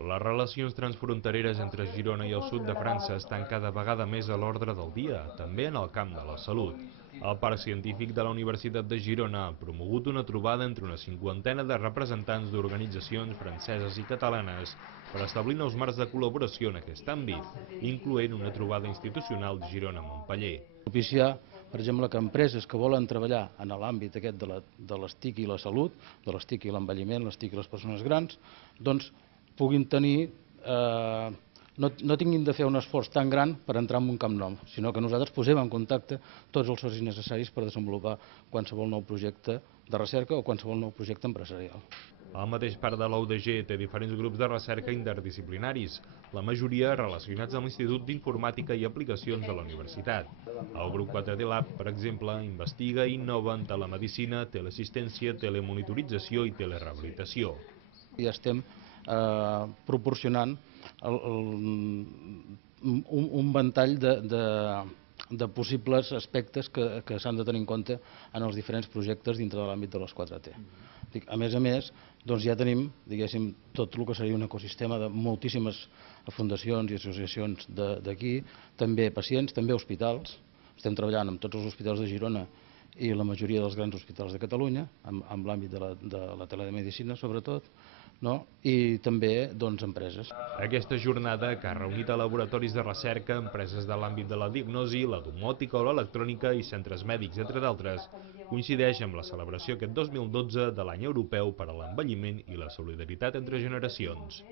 Les relacions transfrontereres entre Girona i el sud de França estan cada vegada més a l'ordre del dia, també en el camp de la salut. El Parc Científic de la Universitat de Girona ha promogut una trobada entre una cinquantena de representants d'organitzacions franceses i catalanes per establir nous marcs de col·laboració en aquest àmbit, incloent una trobada institucional Girona-Montpeller. Propiciar, per exemple, que empreses que volen treballar en l'àmbit aquest de les TIC i la salut, de les TIC i l'envelliment, les TIC i les persones grans, doncs puguin tenir, no tinguin de fer un esforç tan gran per entrar en un camp nou, sinó que nosaltres posem en contacte tots els socis necessaris per desenvolupar qualsevol nou projecte de recerca o qualsevol nou projecte empresarial. El mateix parc de la UDG té diferents grups de recerca interdisciplinaris, la majoria relacionats amb l'Institut d'Informàtica i Aplicacions de la Universitat. El grup 4D Lab, per exemple, investiga i innova en telemedicina, teleassistència, telemonitorització i telerehabilitació. I estem proporcionant un ventall de possibles aspectes que s'han de tenir en compte en els diferents projectes dintre de l'àmbit de les 4T. A més, doncs ja tenim, diguéssim, tot el que seria un ecosistema de moltíssimes fundacions i associacions d'aquí, també pacients, també hospitals. Estem treballant amb tots els hospitals de Girona i la majoria dels grans hospitals de Catalunya, en l'àmbit de la telemedicina sobretot, i també empreses. Aquesta jornada, que ha reunit a laboratoris de recerca, empreses de l'àmbit de la diagnosi, la domòtica o l'electrònica i centres mèdics, entre d'altres, coincideix amb la celebració aquest 2012 de l'any europeu per a l'envelliment i la solidaritat entre generacions.